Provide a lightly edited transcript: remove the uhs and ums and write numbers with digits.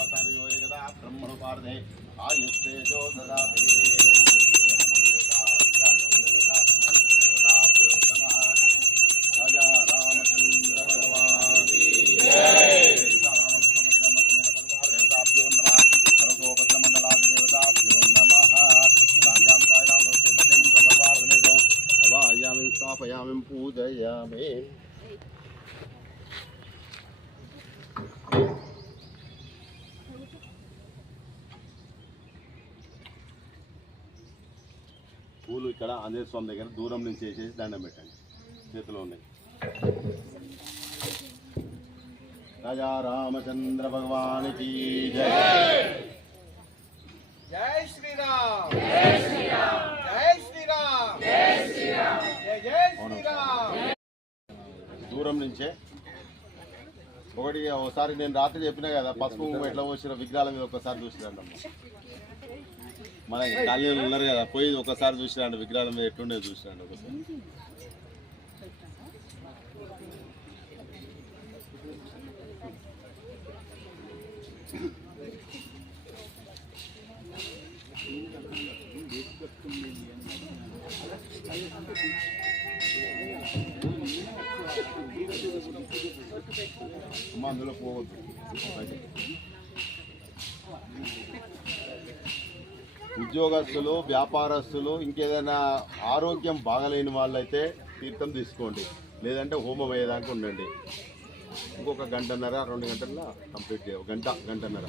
ब्रह्मणुपार्धे आयुस्तेजो ददाते राजा रामचंद्र भगवान की जय। देवताभ्यो नमः। सर्वोपत्रमंडलादि देवताभ्यो नमः। गांगां गायां भक्तिपतिं प्रभवार्धनेतो अवायामि स्थापयामि पूजयामि। పూలు ఇక్కడ ఆంజనేయ స్వామి దగ్గర దూరం నుంచి వేసేసి దండం పెట్టండి, చేతిలో ఉన్నాయి. రాజా రామచంద్ర భగవానికి జై. జై శ్రీరామ్, జై శ్రీరామ్, జై శ్రీరామ్, జై శ్రీరామ్, జై జై శ్రీరామ్. దూరం నుంచే ఒకటి ఒకసారి నేను రాత్రి చెప్పినా కదా, పసుపు ఎట్లా పోసిన విగ్రహాల మీద ఒకసారి చూసిరండి. మన కాలనీలు ఉన్నారు కదా, పోయి ఒకసారి చూసిరండి విగ్రహాల మీద ఎట్లుండేది చూసిరండి ఒకసారి. అందులో పోవద్దు. ఉద్యోగస్తులు, వ్యాపారస్తులు, ఇంకేదైనా ఆరోగ్యం బాగలేని వాళ్ళైతే తీర్థం తీసుకోండి, లేదంటే హోమం అయ్యేదాకా ఉండండి. ఇంకొక గంటన్నర 2 గంటల్లో కంప్లీట్ చేయాలి. గంటన్నర.